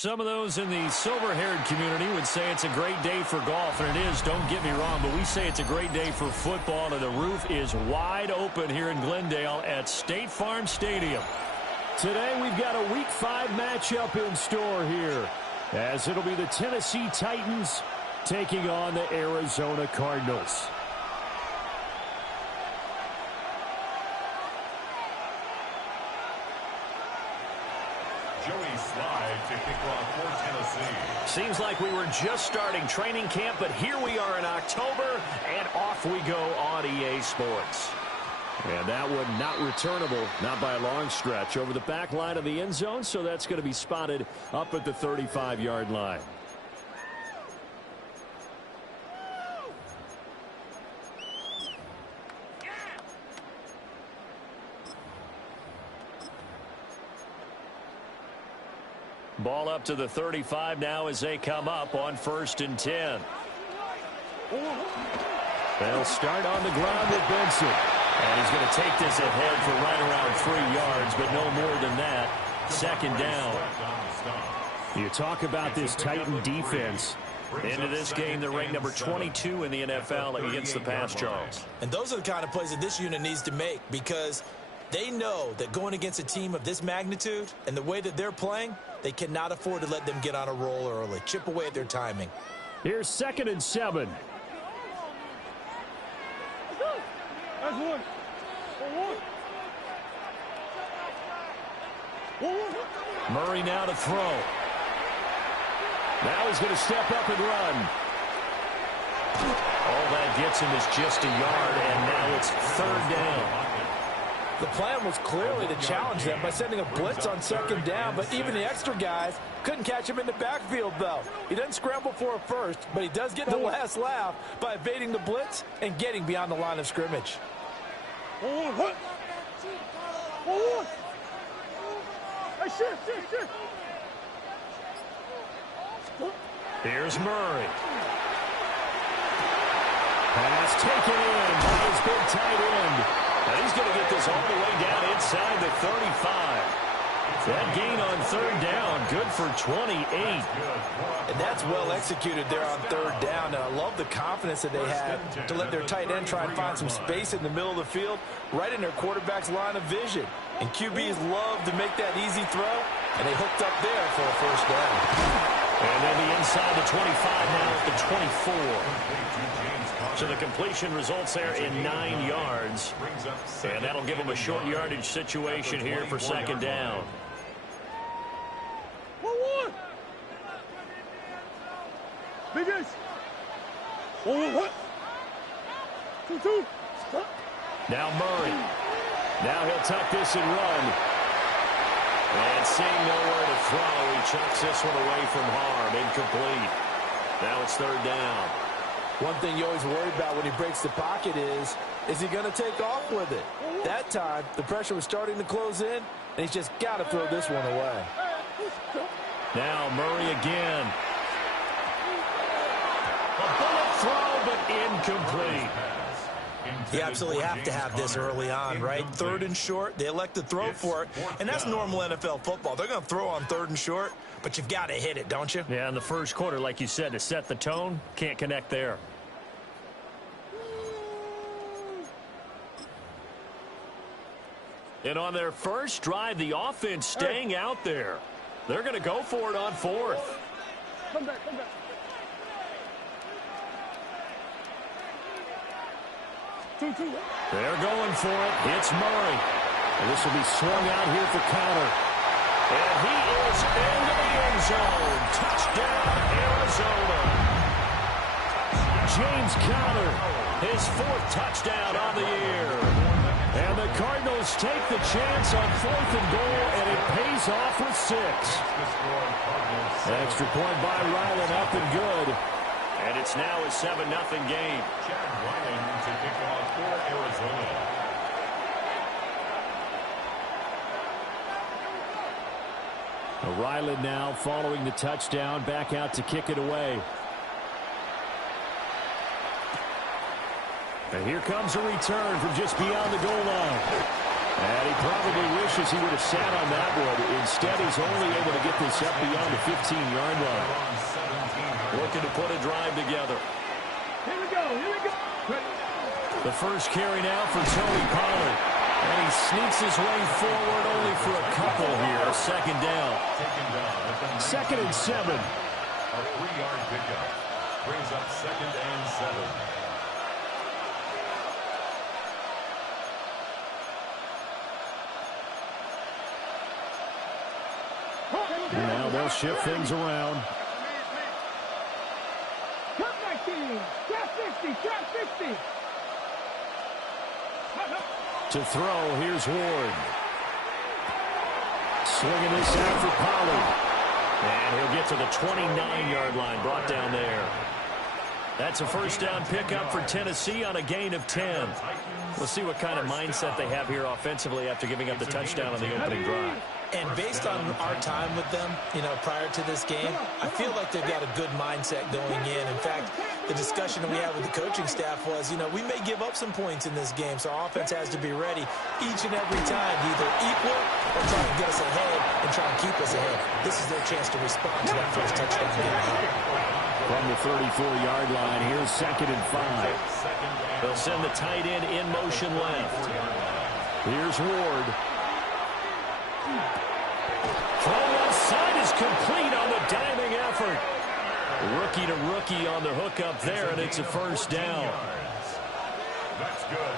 Some of those in the silver-haired community would say it's a great day for golf, and it is, don't get me wrong, but we say it's a great day for football, and the roof is wide open here in Glendale at State Farm Stadium. Today we've got a Week 5 matchup in store here, as it'll be the Tennessee Titans taking on the Arizona Cardinals. Joey Slye to kick off for Tennessee. Seems like we were just starting training camp, but here we are in October, and off we go on EA Sports. And that one not returnable, not by a long stretch, over the back line of the end zone, so that's going to be spotted up at the 35-yard line. Ball up to the 35 now as they come up on 1st and 10. They'll start on the ground with Benson. And he's going to take this ahead for right around 3 yards, but no more than that. 2nd down. You talk about this Titan defense. Into this game, they're ranked number 22 in the NFL against the pass, Charles. And those are the kind of plays that this unit needs to make, because they know that going against a team of this magnitude and the way that they're playing, they cannot afford to let them get on a roll early. Chip away at their timing. Here's 2nd and 7. Murray now to throw. Now he's going to step up and run. All that gets him is just a yard, and now it's 3rd down. The plan was clearly to challenge them by sending a blitz on 2nd down, but even the extra guys couldn't catch him in the backfield, though. He doesn't scramble for a first, but he does get the last laugh by evading the blitz and getting beyond the line of scrimmage. Here's Murray. Pass taken in by his big tight end. And he's going to get this all the way down inside the 35. That gain on 3rd down, good for 28. And that's well executed there on 3rd down. And I love the confidence that they had to let their tight end try and find some space in the middle of the field, right in their quarterback's line of vision. And QBs love to make that easy throw, and they hooked up there for a 1st down. And then the inside the 25 now at the 24. So the completion results there in 9 yards. And that'll give them a short yardage situation here for 2nd down. Now Murray. Now he'll tuck this and run. And seeing nowhere to throw, he chucks this one away from harm. Incomplete. Now it's 3rd down. One thing you always worry about when he breaks the pocket is he going to take off with it? That time, the pressure was starting to close in, and he's just got to throw this one away. Now Murray again. A bullet throw, but incomplete. You absolutely have to have this early on, right? 3rd and short, they elect to throw for it, and that's normal NFL football. They're going to throw on 3rd and short, but you've got to hit it, don't you? Yeah, in the first quarter, like you said, to set the tone, can't connect there. And on their first drive, the offense staying out there. They're going to go for it on 4th. Come back, come back. They're going for it. It's Murray. And this will be swung out here for Counter. And he is into the end zone. Touchdown, Arizona. James Counter, his 4th touchdown on the year. And the Cardinals take the chance on 4th and goal, and it pays off with 6. Extra point by Ryland, up and good. And it's now a 7-0 game. Chad Ryland to kick off for Arizona. Ryland now following the touchdown, back out to kick it away. And here comes a return from just beyond the goal line. And he probably wishes he would have sat on that one. Instead, he's only able to get this up beyond the 15-yard line. Looking to put a drive together. Here we go. The first carry now for Tony Pollard. And he sneaks his way forward only for a couple here. Second down. 2nd and 7. A 3-yard pickup brings up 2nd and 7. Now they'll shift things around. Trap 19. Trap 50. Trap 50. To throw, here's Ward. Swinging this out for Pollard. And he'll get to the 29-yard line, brought down there. That's a first down pickup for Tennessee on a gain of 10. We'll see what kind of mindset they have here offensively after giving up the touchdown on the opening drive. And based on our time with them, prior to this game, I feel like they've got a good mindset going in. In fact, the discussion that we had with the coaching staff was, we may give up some points in this game, so our offense has to be ready each and every time to either equal or try and get us ahead and try and keep us ahead. This is their chance to respond to that first touchdown game. From the 34-yard line, here's 2nd and 5. They'll send the tight end in motion left. Here's Ward. Throw outside is complete on the diving effort. Rookie to rookie on the hook up there, and it's a first down. That's good.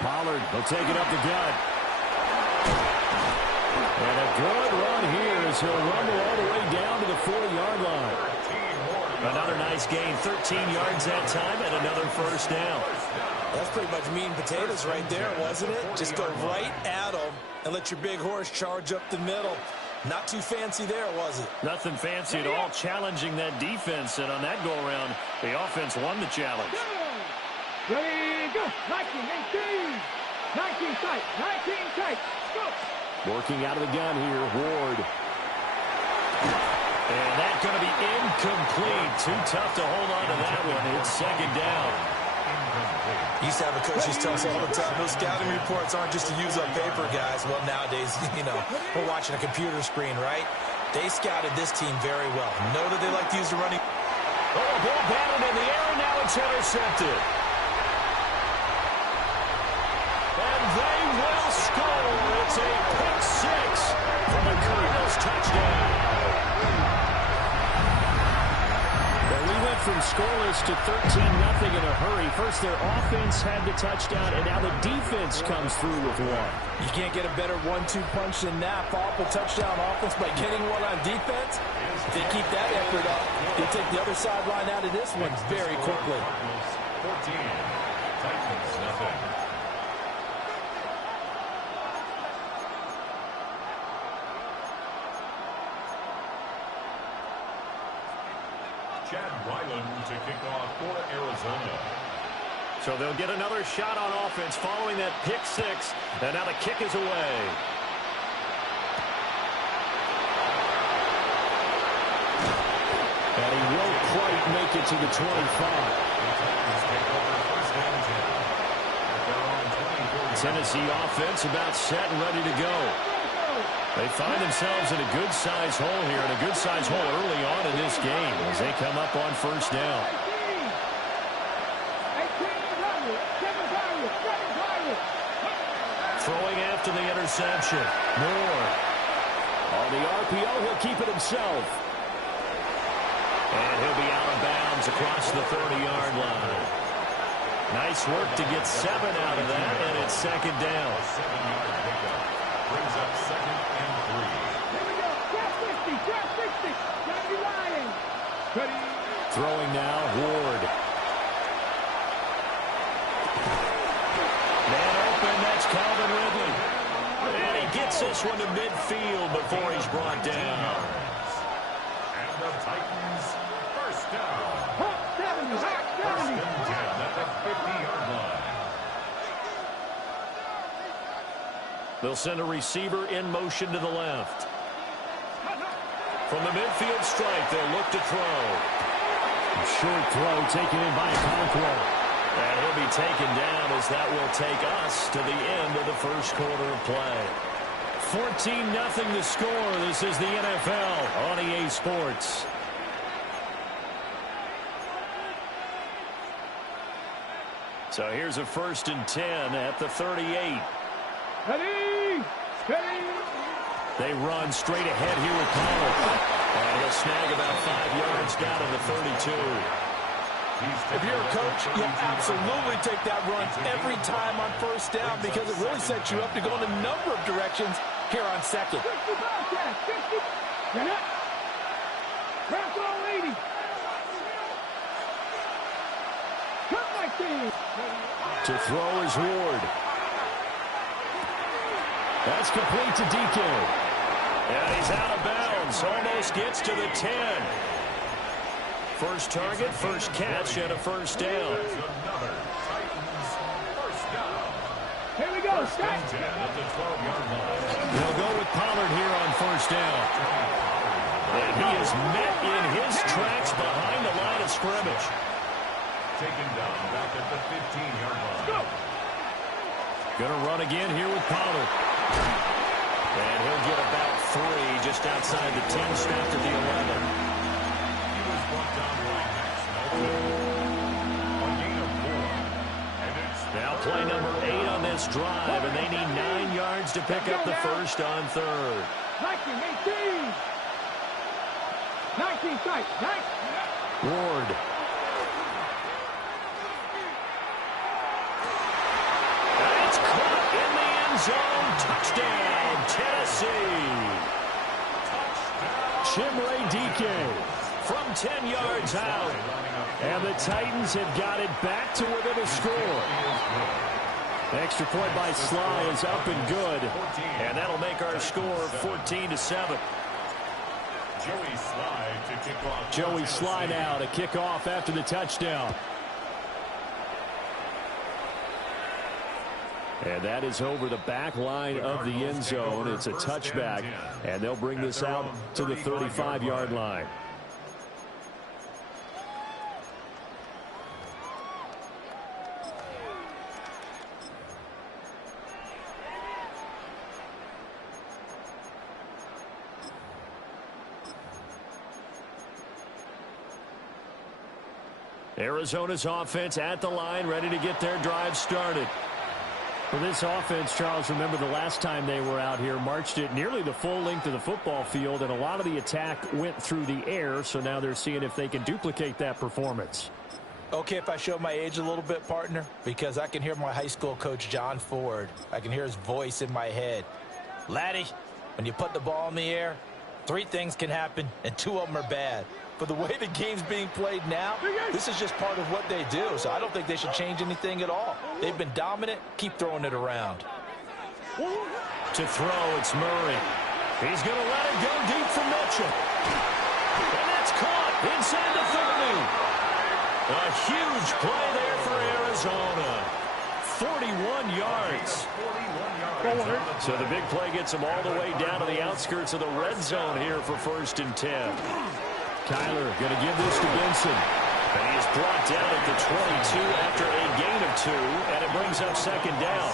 Pollard will take it up the gut. And a good run here as he'll rumble all the way down to the 40-yard line. Another nice gain, 13 yards that time, and another first down. That's pretty much meat and potatoes right there, wasn't it? Just go right at them and let your big horse charge up the middle. Not too fancy there, was it? Nothing fancy at all, challenging that defense, and on that go-around, the offense won the challenge. Ready, go. 19, 18. 19 tight. 19 tight. Go. Working out of the gun here, Ward. And that's going to be incomplete. Too tough to hold on to that one. It's second down. Used to have a coach used to tell us all the time, those scouting reports aren't just to use up paper, guys. Well, nowadays, we're watching a computer screen, right? They scouted this team very well. Know that they like to use the running. Oh, ball batted in the air, and now it's intercepted. And they will score. It's a pick six from the Cardinals touchdown. From scoreless to 13-0 in a hurry. First, their offense had the touchdown, and now the defense comes through with one. You can't get a better 1-2 punch than that. Follow up a touchdown offense by getting one on defense. If they keep that effort up, they'll take the other sideline out of this one very quickly. 14. Titans, nothing. Chad Ryland to kick off for Arizona. So they'll get another shot on offense following that pick six. And now the kick is away. And he won't quite make it to the 25. Tennessee offense about set and ready to go. They find themselves in a good-sized hole here, and a good-sized hole early on in this game as they come up on first down. Throwing after the interception. Moore. On the RPO, he'll keep it himself. And he'll be out of bounds across the 30-yard line. Nice work to get 7 out of that, and it's second down. 7-yard pickup brings up 2nd and 3. Throwing now, Ward. Man open, that's Calvin Ridley. And he gets this one to midfield before he's brought down. And the Titans first down. First and 10 at the 50-yard line. They'll send a receiver in motion to the left. From the midfield stripe, they'll look to throw. A short throw taken in by Okonkwo. And he'll be taken down as that will take us to the end of the first quarter of play. 14-0 the score. This is the NFL on EA Sports. So here's a 1st and 10 at the 38. Ready, steady. They run straight ahead here with Pollard. And he'll snag about 5 yards down to the 32. If you're a coach, you'll absolutely take that run every time on 1st down because it really sets you up to go in a number of directions here on 2nd. 55, 50. Get up. Pass all 80. Cut like this. To throw is Ward. That's complete to DK. And he's out of bounds. Almost gets to the 10. First target, first catch, and a 1st down. Another Titans first down. Here we go. First and 10 at the 12-yard line. They'll go with Pollard here on 1st down. And he is met in his tracks behind the line of scrimmage. Taken down back at the 15-yard line. Go. Going to run again here with Pollard. And he'll get about 3 just outside the 10, snapped at the 11. Now play number 8 on this drive, and they need 9 yards to pick up the first on 3rd. 19, 18. 19 tight. 19. Ward. It's caught in the end zone. Touchdown, Tennessee. Chimere DK. From 10 yards out. And the Titans have got it back to within a score. Extra point by Sly is up and good. And that'll make our score 14-7. Joey Sly now to kick off after the touchdown. And that is over the back line of the end zone. It's a touchback. And they'll bring this out to the 35-yard line. Arizona's offense at the line, ready to get their drive started. For this offense, Charles, remember the last time they were out here, marched it nearly the full length of the football field, and a lot of the attack went through the air, so now they're seeing if they can duplicate that performance. Okay, if I show my age a little bit, partner, because I can hear my high school coach, John Ford. I can hear his voice in my head. Laddie, when you put the ball in the air, 3 things can happen, and 2 of them are bad. For the way the game's being played now, this is just part of what they do. So I don't think they should change anything at all. They've been dominant. Keep throwing it around. To throw, it's Murray. He's going to let it go deep for Mitchell. And that's caught inside the 30. A huge play there for Arizona. 41 yards. So the big play gets them all the way down to the outskirts of the red zone here for 1st and 10. Kyler going to give this to Benson. And he is brought down at the 22 after a gain of 2, and it brings up 2nd down.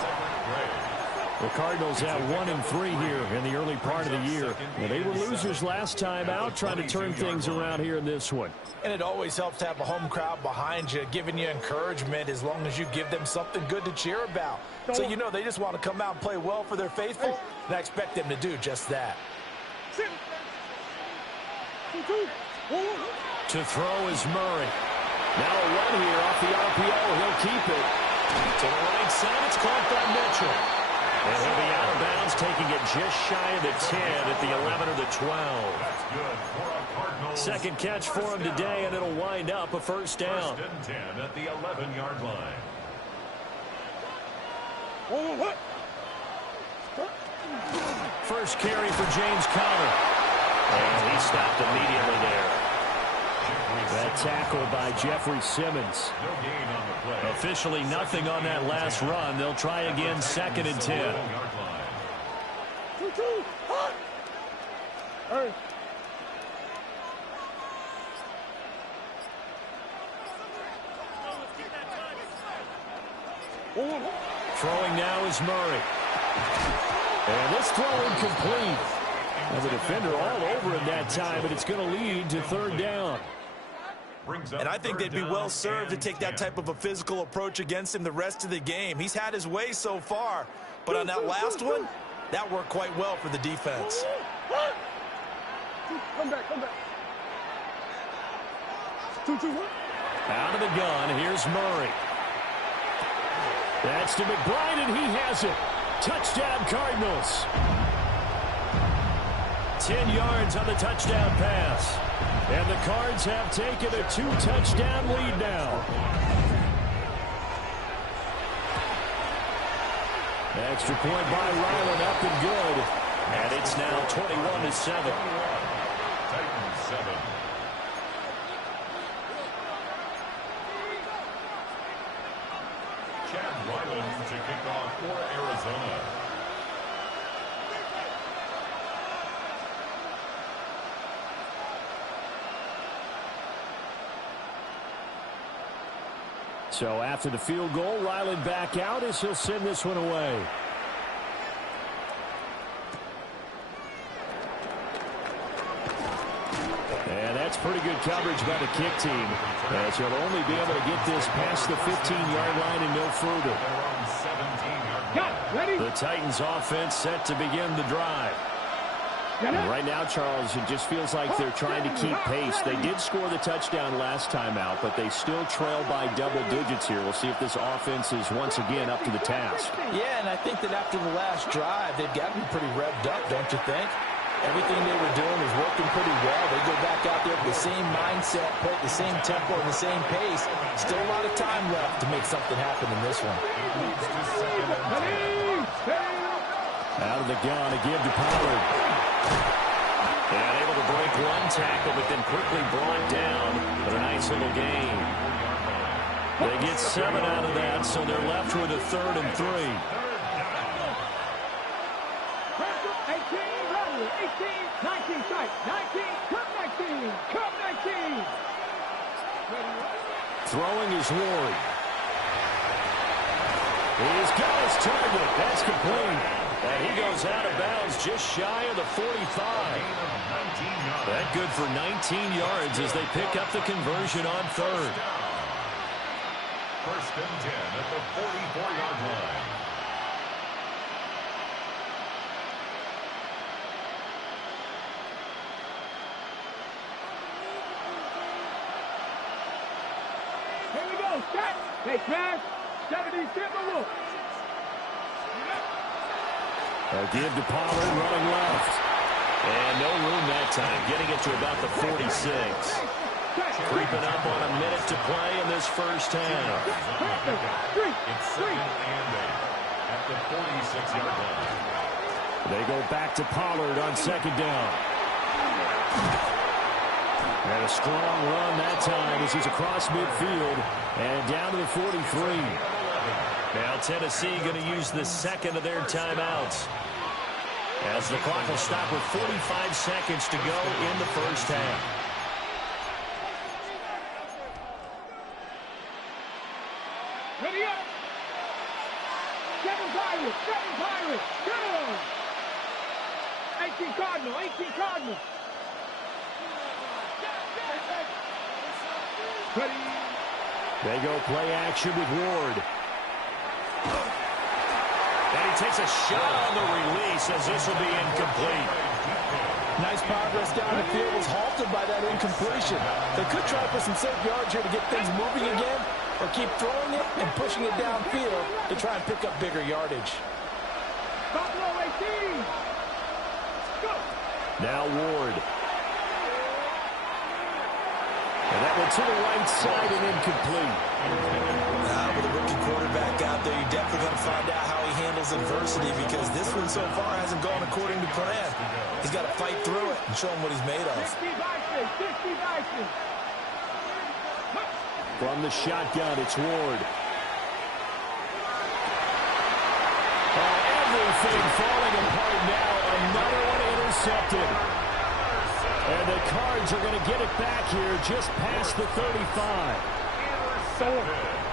The Cardinals have 1-3 here in the early part of the year. Well, they were losers last time out, trying to turn things around here in this one. And it always helps to have a home crowd behind you, giving you encouragement as long as you give them something good to cheer about. So you know they just want to come out and play well for their faithful, and I expect them to do just that. To throw is Murray. Now a run here off the RPO. He'll keep it. To the right side, it's caught by Mitchell. And he'll be out of bounds, taking it just shy of the 10 at the 11 or the 12. Second catch for him today, and it'll wind up a 1st down. 1st and 10 at the 11-yard line. First carry for James Conner. And he stopped immediately there. That tackle by Jeffrey Simmons. No gain on the play. Officially nothing on that last run. They'll try again 2nd and 10. Throwing now is Murray. And this throw incomplete. And the defender all over him that time, but it's going to lead to third down. And I think they'd be well served to take that type of a physical approach against him the rest of the game. He's had his way so far, but on that last one, that worked quite well for the defense. Come back. 2-2-1. Out of the gun, here's Murray. That's to McBride, and he has it. Touchdown, Cardinals. 10 yards on the touchdown pass. And the Cards have taken a 2-touchdown lead now. Extra point by Ryland, up and good. And it's now 21-7. Titans 7. Chad Ryland to kick off for Arizona. So after the field goal, Ryland back out as he'll send this one away. And that's pretty good coverage by the kick team, as he'll only be able to get this past the 15-yard line and no further. The Titans offense set to begin the drive. And right now, Charles, it just feels like they're trying to keep pace. They did score the touchdown last time out, but they still trail by double digits here. We'll see if this offense is once again up to the task. Yeah, and I think that after the last drive, they've got to be pretty revved up, don't you think? Everything they were doing was working pretty well. They go back out there with the same mindset, play at the same tempo and the same pace. Still a lot of time left to make something happen in this one. Out of the gun, a give to Pollard. And able to break one tackle, but then quickly brought down. But a nice little gain. They get 7 out of that, so they're left with a 3rd and 3. 18, 19, sight, 19, come 19. Throwing is Ward. He's got his target. That's complete. And he goes out of bounds just shy of the 45. That good for 19 yards as they pick up the conversion on 3rd. 1st and 10 at the 44-yard line. Here we go, set. They crash. 70 Timberwolves. A give to Pollard running left. And no room that time, getting it to about the 46. Creeping up on a minute to play in this first half. It's 2nd and 8 at the 46-yard line. They go back to Pollard on 2nd down. And a strong run that time as he's across midfield and down to the 43. Now Tennessee going to use the 2nd of their timeouts, as the clock will stop with 45 seconds to go in the first half. Ready up. 7 Pirates. Good. 18 Cardinal. Ready. They go play action with Ward. And he takes a shot on the release as this will be incomplete. Nice progress down the field, was halted by that incompletion. They could try to put some safe yards here to get things moving again, or keep throwing it and pushing it downfield to try and pick up bigger yardage. Buffalo 18. Go. Now Ward. And that one to the right side and incomplete. With a rookie quarterback out there, you're definitely going to find out how he handles adversity, because this one so far hasn't gone according to plan. He's got to fight through it and show him what he's made of. 60 Vikings. From the shotgun, it's Ward. Everything falling apart now. Another one intercepted. And the Cards are going to get it back here just past the 35.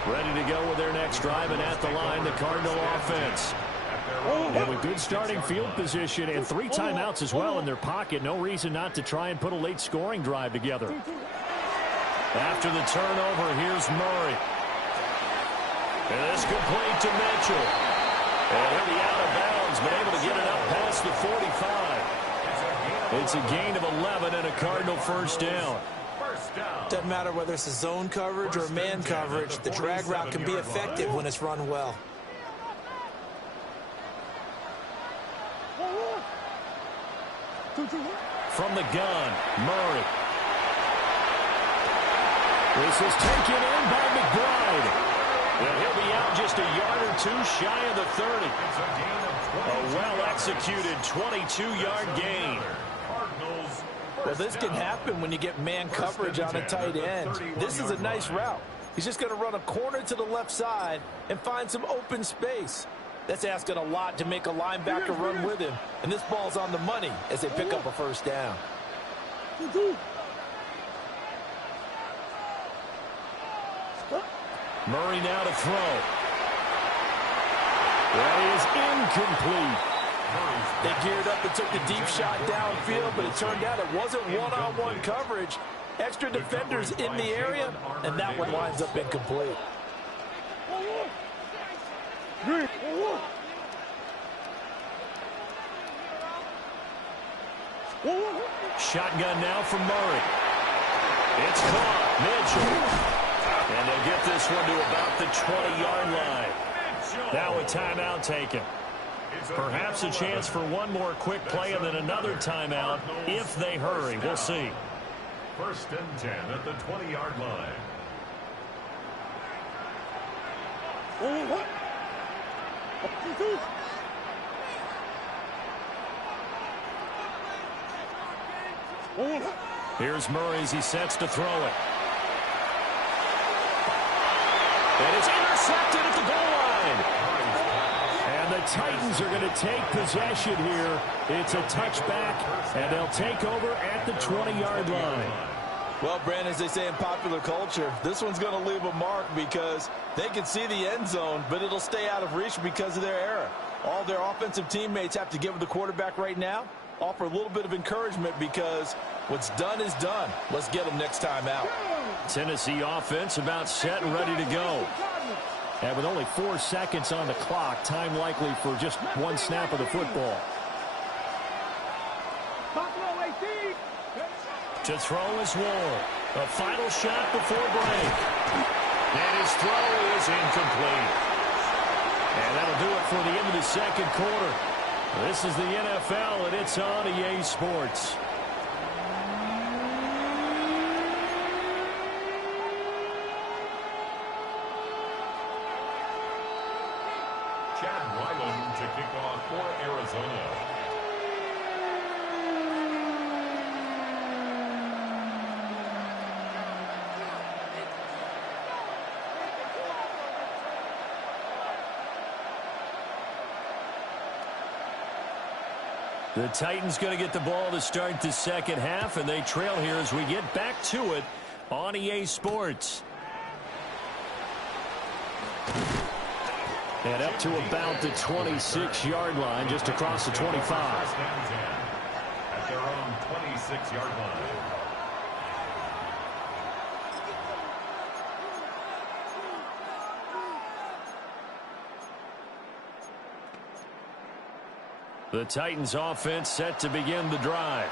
Ready to go with their next drive, and at the line, the Cardinal offense. And with good starting field position and 3 timeouts as well in their pocket, no reason not to try and put a late scoring drive together. After the turnover, here's Murray. And this complete to Mitchell. And he'll be out of bounds, but able to get it up past the 45. It's a gain of 11 and a Cardinal first down. Doesn't matter whether it's a zone coverage or man coverage. The drag route can be effective when it's run well. From the gun, Murray. This is taken in by McBride. And he'll be out just a yard or 2 shy of the 30. A well-executed 22-yard gain. Well, this can happen when you get man coverage on a tight end. This is a nice route. He's just going to run a corner to the left side and find some open space. That's asking a lot to make a linebacker run with him. And this ball's on the money as they pick up a first down. Murray now to throw. That is incomplete. They geared up and took the deep shot downfield, but it turned out it wasn't one-on-one coverage. Extra defenders in the area, and that one winds up incomplete. Shotgun now from Murray. It's caught. Mitchell. And they'll get this one to about the 20-yard line. Now a timeout taken. Perhaps a chance for one more quick play and then another timeout if they hurry. We'll see. 1st and 10 at the 20-yard line. Here's Murray as he sets to throw it. And it's intercepted at the goal line. And the Titans are going to take possession here. It's a touchback, and they'll take over at the 20-yard line. Well, Brandon, as they say in popular culture, this one's going to leave a mark because they can see the end zone, but it'll stay out of reach because of their error. All their offensive teammates have to give the quarterback right now, offer a little bit of encouragement because what's done is done. Let's get them next time out. Tennessee offense about set and ready to go. And with only 4 seconds on the clock, time likely for just one snap of the football. To throw is Ward. A final shot before break. And his throw is incomplete. And that'll do it for the end of the second quarter. This is the NFL, and it's on EA Sports. Chad Ryland to kick off for Arizona. The Titans going to get the ball to start the second half, and they trail here as we get back to it on EA Sports. And up to about the 26-yard line, just across the 25. At their own 26-yard line. The Titans offense set to begin the drive.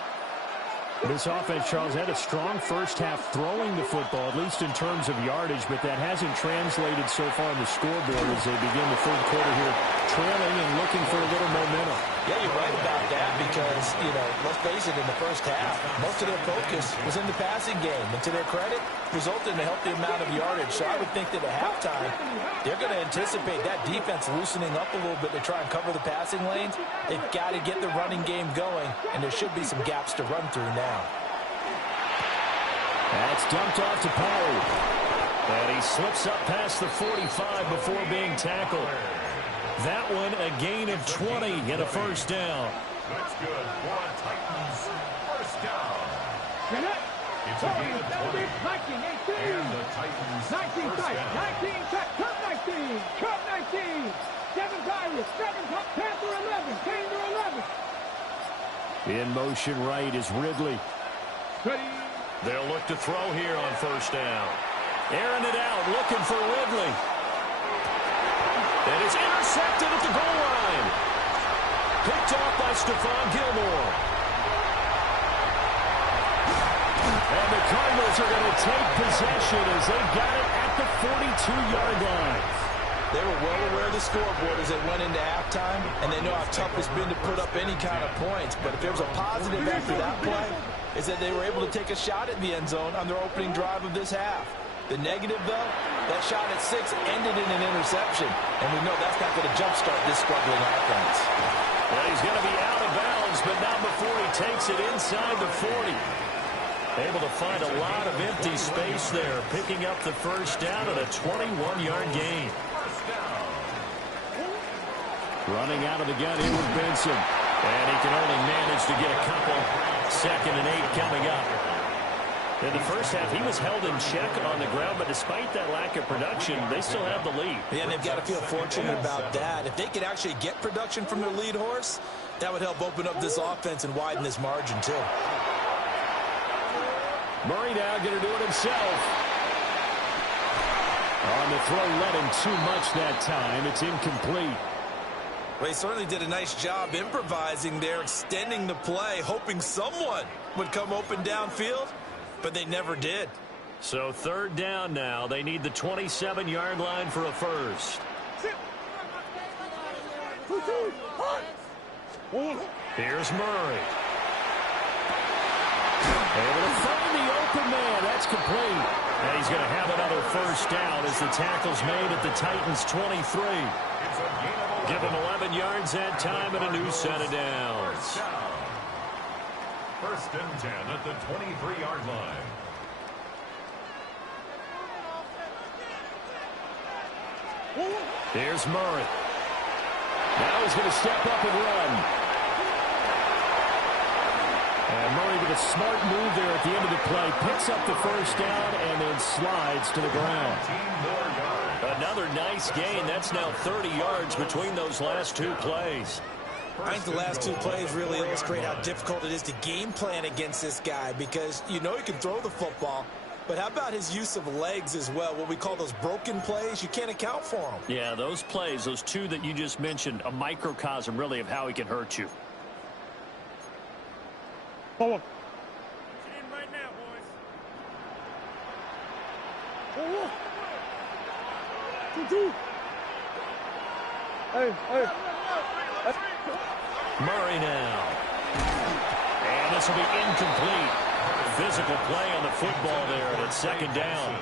This offense, Charles, had a strong first half throwing the football, at least in terms of yardage, but that hasn't translated so far on the scoreboard as they begin the third quarter here, trailing and looking for a little momentum. Yeah, you're right about that because, you know, let's face it, in the first half, most of their focus was in the passing game. And to their credit, resulted in a healthy amount of yardage. So I would think that at halftime, they're going to anticipate that defense loosening up a little bit to try and cover the passing lanes. They've got to get the running game going, and there should be some gaps to run through now. That's dumped off to Pollard. And he slips up past the 45 before being tackled. That one a gain of 20 and a first down. That's good for a Titans first down. It's a gain of 20. 19, 18. And the Titans 19 first tight, down. 19 tight, cut 19, cut 19. 7 Tigers, 7 cut, Panther 11, Panther 11. In motion right is Ridley. Ready. They'll look to throw here on first down. Airing it out, looking for Ridley. And it's intercepted at the goal line. Picked off by Stephon Gilmore. And the Cardinals are going to take possession as they got it at the 42-yard line. They were well aware of the scoreboard as they went into halftime, and they know how tough it's been to put up any kind of points. But if there's a positive after that play, is that they were able to take a shot at the end zone on their opening drive of this half. The negative, though, that shot at 6 ended in an interception, and we know that's not going to jumpstart this struggling offense. Well, he's going to be out of bounds, but not before he takes it inside the 40. Able to find a lot of empty space there, picking up the first down at a 21-yard gain. Running out of the gun here with Benson. And he can only manage to get a couple. 2nd and 8 coming up. In the first half, he was held in check on the ground, but despite that lack of production, they still have the lead. Yeah, and they've got to feel fortunate about that. If they could actually get production from their lead horse, that would help open up this offense and widen this margin, too. Murray now going to do it himself. On the throw, let him too much that time. It's incomplete. Well, he certainly did a nice job improvising there, extending the play, hoping someone would come open downfield, but they never did. So 3rd down now. They need the 27-yard line for a first. Here's Murray. Able to find the open man. That's complete. And he's going to have another first down as the tackle's made at the Titans' 23. Give him 11 yards that time and a new set of downs. 1st and 10 at the 23-yard line. Here's Murray. Now he's going to step up and run. And Murray with a smart move there at the end of the play. Picks up the first down and then slides to the ground. Another nice gain. That's now 30 yards between those last 2 plays. I think the last 2 plays really illustrate how difficult it is to game plan against this guy, because you know he can throw the football, but how about his use of legs as well? What we call those broken plays, you can't account for them. Yeah, those plays, those 2 that you just mentioned, a microcosm really of how he can hurt you. Forward. Right now, boys. Forward. 2-2. Hey. Murray now. And this will be incomplete. Physical play on the football there, and it's 2nd down.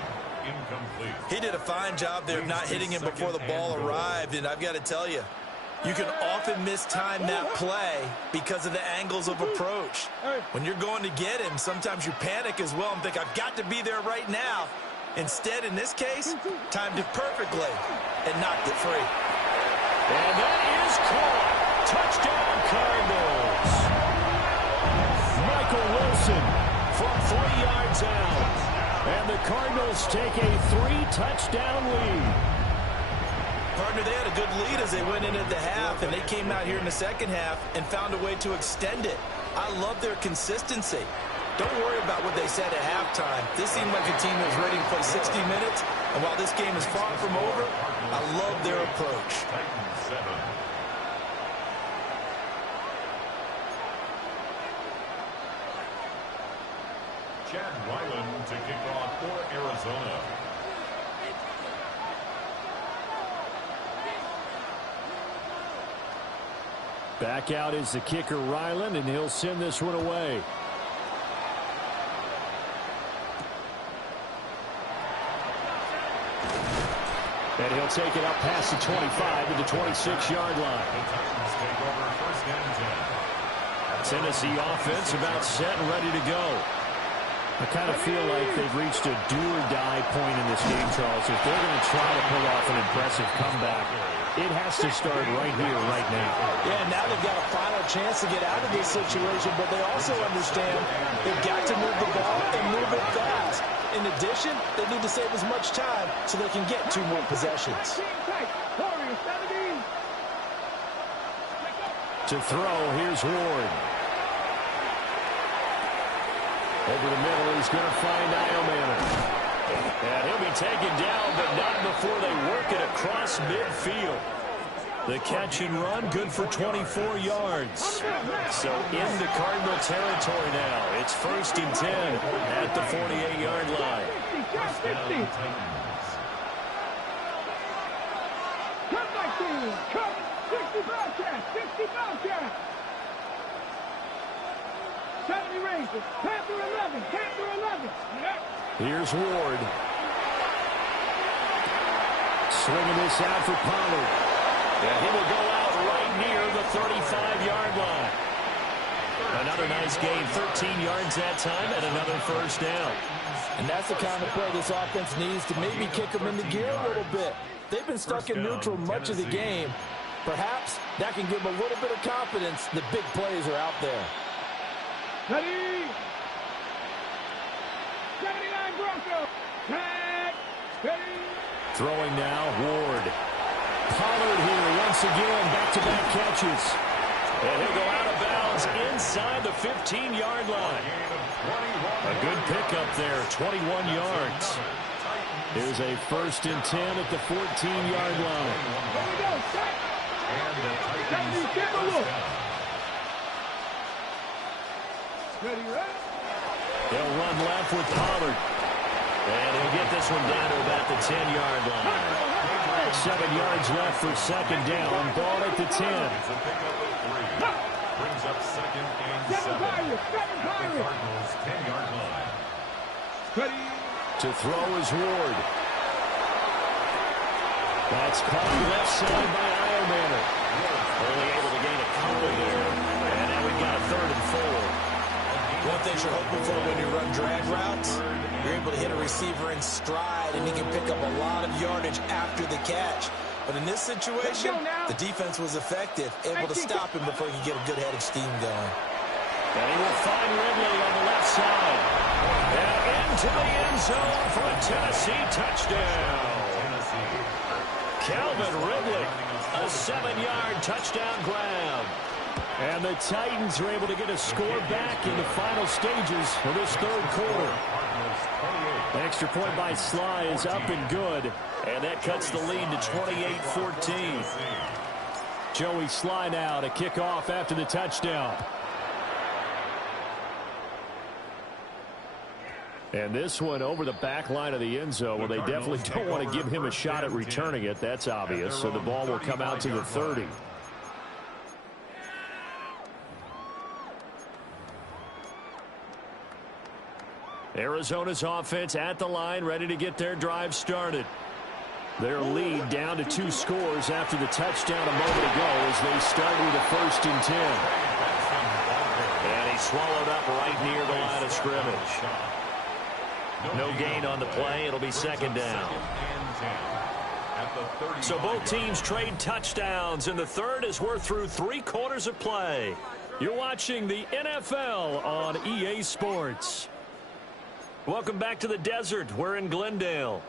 Incomplete. He did a fine job there of not hitting him before the ball arrived, and I've got to tell you, you can often mistime that play because of the angles of approach. When you're going to get him, sometimes you panic as well and think, I've got to be there right now. Instead, in this case, timed it perfectly and knocked it free. And that is caught. Touchdown, Cardinals. Michael Wilson from 40 yards out. And the Cardinals take a 3-touchdown lead. Partner, they had a good lead as they went in at the half, and they came out here in the second half and found a way to extend it. I love their consistency. Don't worry about what they said at halftime. This seemed like a team that was ready to play 60 minutes, and while this game is far from over, I love their approach. Titans 7. Chad Ryland to kick off for Arizona. Back out is the kicker, Ryland, and he'll send this one away. And he'll take it up past the 25 to the 26-yard line. The Titans take over 1st and 10. Tennessee offense about set and ready to go. I kind of feel like they've reached a do-or-die point in this game, Charles. If they're going to try to pull off an impressive comeback, It has to start right here, right now. Yeah, now they've got a final chance to get out of this situation, but they also understand they've got to move the ball and move it fast. In addition, they need to save as much time so they can get 2 more possessions. To throw, here's Ward. Over the middle, he's going to find Iomanner. And he'll be taken down, but not before they work it across midfield. The catch and run, good for 24 yards. So into Cardinal territory now. It's 1st and 10 at the 48-yard line. Cut 19, cut 60 Bobcat, 60 Bobcat. 70 Rangers, Panther 11, Panther 11. Here's Ward. Swinging this out for Pollard. And he will go out right near the 35-yard line. Another nice gain, 13 yards that time, and another 1st down. And that's the kind of play this offense needs to maybe kick them into gear a little bit. They've been stuck in neutral much of the game. Perhaps that can give them a little bit of confidence that big plays are out there. Ready? 79 Broncos. Tag. Ready? Throwing now, Ward. Pollard here once again, back-to-back catches. And he'll go out of bounds inside the 15-yard line. A good pickup there, 21 yards. Here's a 1st and 10 at the 14-yard line. There we go. Set. And the Titans Titans get a look. Ready, ready? They'll run left with Pollard. And he'll get this one down to about the 10-yard line. 7 yards left for 2nd down. Ball at the 10. brings up 2nd and 7. Seven Pirates. Cardinals 10-yard line. Ready? To throw is Ward. That's caught left side by Iomanner. Only able to gain a couple there. And now we've got a 3rd and 4. One thing you're hoping for when you run drag routes, you're able to hit a receiver in stride, and he can pick up a lot of yardage after the catch. But in this situation, the defense was effective, able to stop him before he could get a good head of steam going. And he will find Ridley on the left side. And into the end zone for a Tennessee touchdown. Calvin Ridley, a 7-yard touchdown grab. And the Titans are able to get a score back in the final stages of this 3rd quarter. The extra point by Sly is up and good. And that cuts the lead to 28-14. Joey Sly now to kick off after the touchdown. And this one over the back line of the end zone. Well, they definitely don't want to give him a shot at returning it. That's obvious. So the ball will come out to the 30. Arizona's offense at the line, ready to get their drive started. Their lead down to 2 scores after the touchdown a moment ago as they start with a 1st and 10. And he swallowed up right near the line of scrimmage. No gain on the play. It'll be 2nd down. So both teams trade touchdowns, and the 3rd as we're through 3 quarters of play. You're watching the NFL on EA Sports. Welcome back to the desert. We're in Glendale.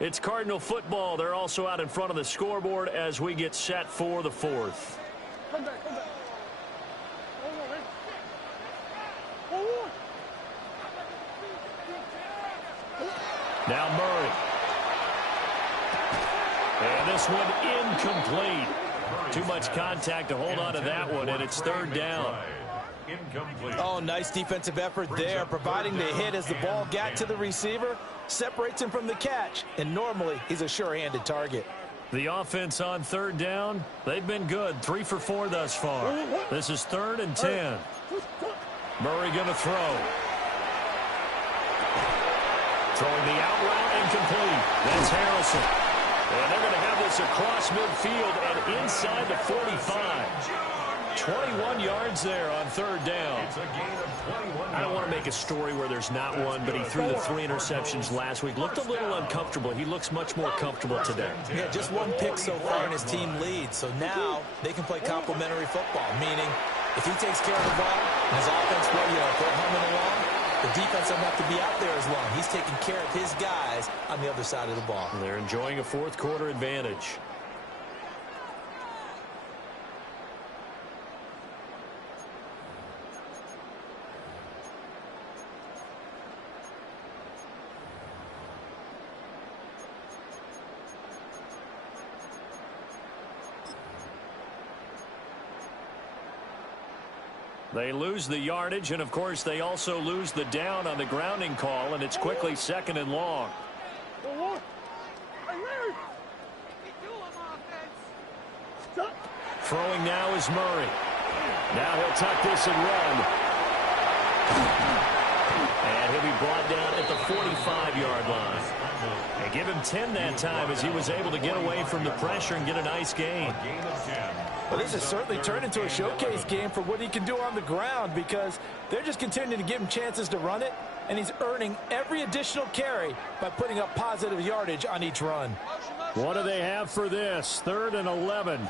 It's Cardinal football. They're also out in front of the scoreboard as we get set for the 4th. Come back, come back. Now Murray. And this one incomplete. Too much contact to hold on to that one, and it's 3rd down. Incomplete. Oh, nice defensive effort there, providing the hit as the ball got to the receiver, separates him from the catch, and normally he's a sure-handed target. The offense on 3rd down, they've been good. 3 for 4 thus far. This is 3rd and 10. Murray going to throw. Throwing the out route incomplete. That's Harrison. And they're going to have this across midfield and inside the 45. 21 yards there on third down. It's a gain of 21. I don't want to make a story where there's not one, but he threw the 3 interceptions last week. Looked a little uncomfortable. He looks much more comfortable today. Yeah, just 1 pick so far and his team leads. So now they can play complementary football, meaning if he takes care of the ball and his offense, if they're humming along, the defense doesn't have to be out there as long. He's taking care of his guys on the other side of the ball. They're enjoying a fourth quarter advantage. They lose the yardage, and, of course, they also lose the down on the grounding call, and it's quickly 2nd and long. Throwing now is Murray. Now he'll tuck this and run. And he'll be brought down at the 45-yard line. And give him 10 that time as he was able to get away from the pressure and get a nice gain. Well, this has certainly turned into a showcase game for what he can do on the ground because they're just continuing to give him chances to run it, and he's earning every additional carry by putting up positive yardage on each run. What do they have for this? 3rd and 11.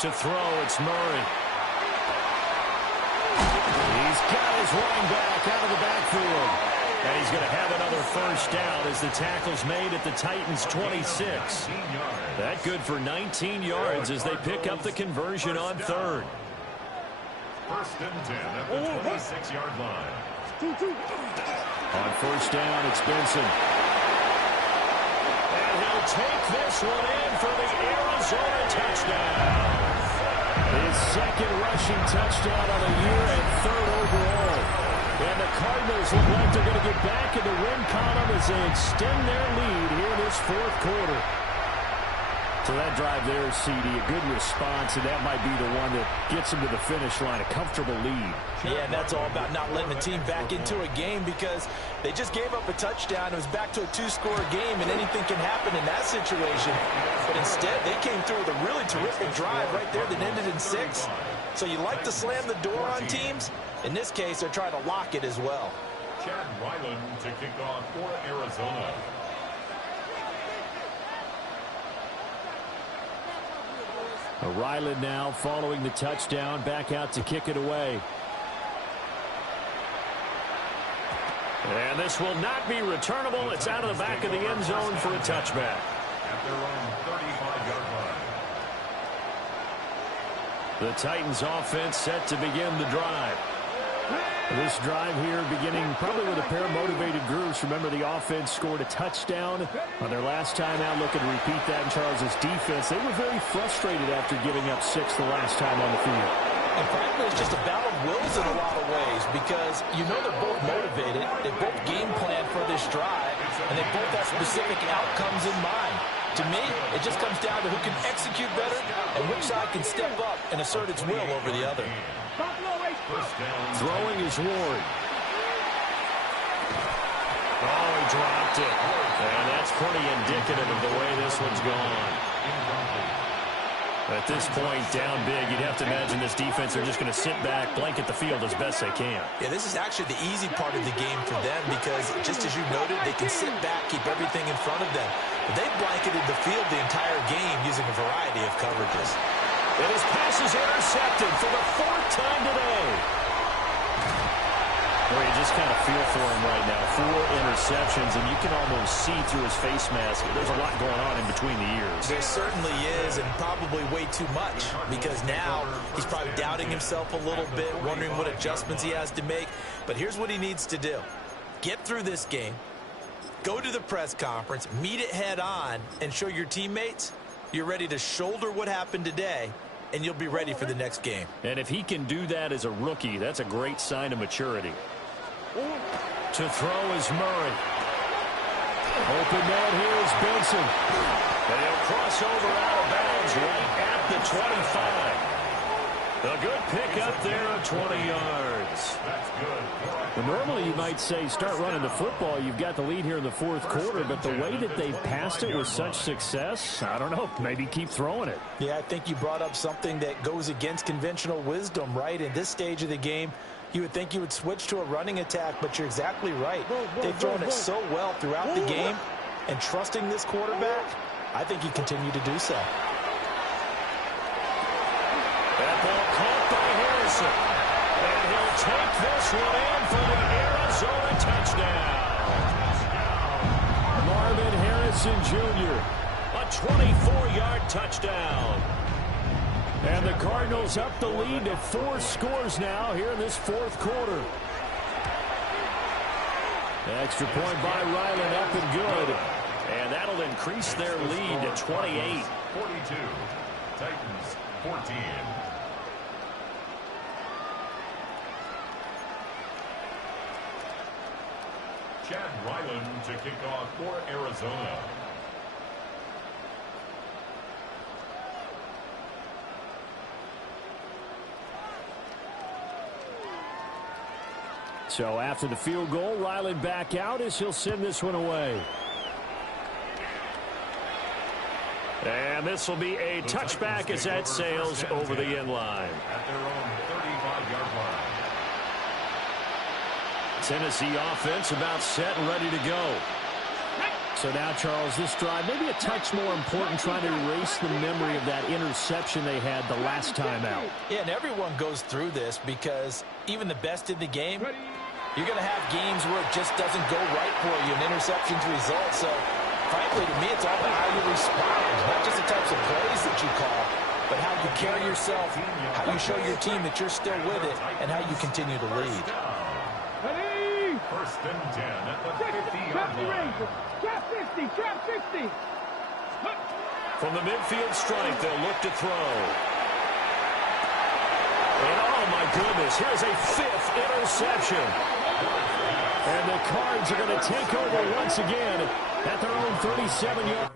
To throw, it's Murray. He's got his running back out of the backfield. And he's going to have another first down as the tackle's made at the Titans' 26. That good for 19 yards as they pick up the conversion on 3rd. 1st and 10 at the 26-yard line. On first down, it's Benson. And he'll take this one in for the Arizona touchdown. His 2nd rushing touchdown on the year and 3rd overall. And the Cardinals look like they're going to get back in the win column as they extend their lead here in this 4th quarter. So that drive there, CD, a good response, and that might be the one that gets them to the finish line, a comfortable lead. Yeah, and that's all about not letting the team back into a game because they just gave up a touchdown. It was back to a 2-score game, and anything can happen in that situation. But instead, they came through with a really terrific drive right there that ended in 6. So you like to slam the door on teams. In this case, they're trying to lock it as well. Chad Ryland to kick off for Arizona. Ryland now following the touchdown, back out to kick it away. And this will not be returnable. It's out of the back of the end zone for a touchback. At their own 35-yard line. The Titans offense set to begin the drive. This drive here beginning probably with a pair of motivated groups. Remember, the offense scored a touchdown on their last time out. Looking to repeat that in Charles' defense. They were very frustrated after giving up 6 the last time on the field. And frankly, it's just a battle of wills in a lot of ways because you know they're both motivated. They both game plan for this drive, and they both have specific outcomes in mind. To me, it just comes down to who can execute better and which side can step up and assert its will over the other. Throwing is Ward. Oh, he dropped it. And that's pretty indicative of the way this one's gone. At this point, down big, you'd have to imagine this defense are just going to sit back, blanket the field as best they can. Yeah, this is actually the easy part of the game for them because, just as you noted, they can sit back, keep everything in front of them. But they blanketed the field the entire game using a variety of coverages. And his pass is intercepted for the 4th time today. Boy, you just kind of feel for him right now. 4 interceptions, and you can almost see through his face mask. There's a lot going on in between the ears. There certainly is, and probably way too much, because now he's probably doubting himself a little bit, wondering what adjustments he has to make. But here's what he needs to do. Get through this game, go to the press conference, meet it head on, and show your teammates you're ready to shoulder what happened today, and you'll be ready for the next game. And if he can do that as a rookie, that's a great sign of maturity. To throw is Murray. Open net here is Benson. And he'll cross over out of bounds right at the 25. A good pick up there of 20 yards. That's good. Well, normally you might say start running the football. You've got the lead here in the fourth quarter, but the way that they've passed it with such success, I don't know, maybe keep throwing it. Yeah, I think you brought up something that goes against conventional wisdom, right? In this stage of the game, you would think you would switch to a running attack, but you're exactly right. They've thrown it so well throughout the game, and trusting this quarterback, I think you continue to do so. That ball caught by Harrison. And he'll take this one in for the Arizona touchdown. Marvin Harrison Jr., a 24-yard touchdown. And the Cardinals up the lead to 4 scores now here in this fourth quarter. Extra point by Ryland up and good. And that'll increase their lead to 28. 42. Titans 14. Chad Ryland to kick off for Arizona. So after the field goal, Ryland back out as he'll send this one away. And this will be a touchback as that sails over the end line. At their own 35-yard line. Tennessee offense about set and ready to go. So now, Charles, this drive maybe a touch more important, trying to erase the memory of that interception they had the last time out. Yeah, and everyone goes through this because even the best in the game, you're going to have games where it just doesn't go right for you, and interceptions result. So, frankly, to me, it's all about how you respond, not just the types of plays that you call, but how you carry yourself, how you show your team that you're still with it, and how you continue to lead. First and 10 at the 50-yard line. Trap 50, trap 50. From the midfield stripe, they'll look to throw. And oh my goodness, here's a 5th interception. And the Cards are going to take over once again at their own 37-yard.